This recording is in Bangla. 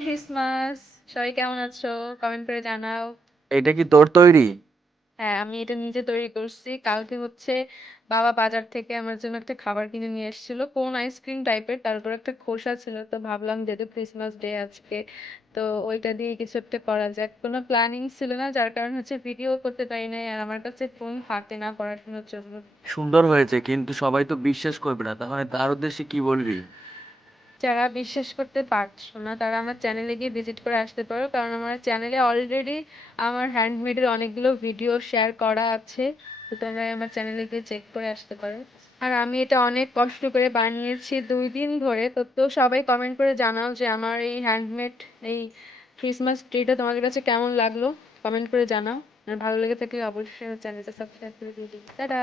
ক্রিসমাস! সবাই কেমন আছো? কমেন্ট করে জানাও। এটা কি তোর তৈরি? হ্যাঁ, আমি এটা নিজে তৈরি করছি। কালকে হচ্ছে বাবা বাজার থেকে আমার জন্য একটা খাবার কিনে নিয়ে এসেছিল। কোন আইসক্রিম টাইপের, তার উপর একটা খোসা ছিল। তো ভাবলাম যেহেতু ক্রিসমাস ডে আজকে, তো ওইটা দিয়ে কিছু একটা করা যাক। কোনো প্ল্যানিং ছিল না, যার কারণে হচ্ছে ভিডিও করতে পারি নাই। আর আমার কাছে ফোন হাতে না পড়াশোনার জন্য। সুন্দর হয়েছে, কিন্তু সবাই তো বিশ্বাস করবে না, তাহলে তার উদ্দেশ্যে কি বলবি? যারা বিশ্বাস করতে পারছো না তারা আমার চ্যানেলে গিয়ে ভিজিট করে আসতে পারো, কারণ আমার চ্যানেলে অলরেডি আমার হ্যান্ডমেডের অনেকগুলো ভিডিও শেয়ার করা আছে। তো তোমরা আমার চ্যানেলে গিয়ে চেক করে আসতে পারো। আর আমি এটা অনেক কষ্ট করে বানিয়েছি 2 দিন ধরে। তো সবাই কমেন্ট করে জানাও যে আমার এই হ্যান্ডমেড এই ক্রিসমাস ট্রিটা তোমাদের কাছে কেমন লাগলো। কমেন্ট করে জানাও। আর ভালো লেগে থাকলে অবশ্যই চ্যানেলটা সাবস্ক্রাইব করে দিয়ে দিও। টাটা।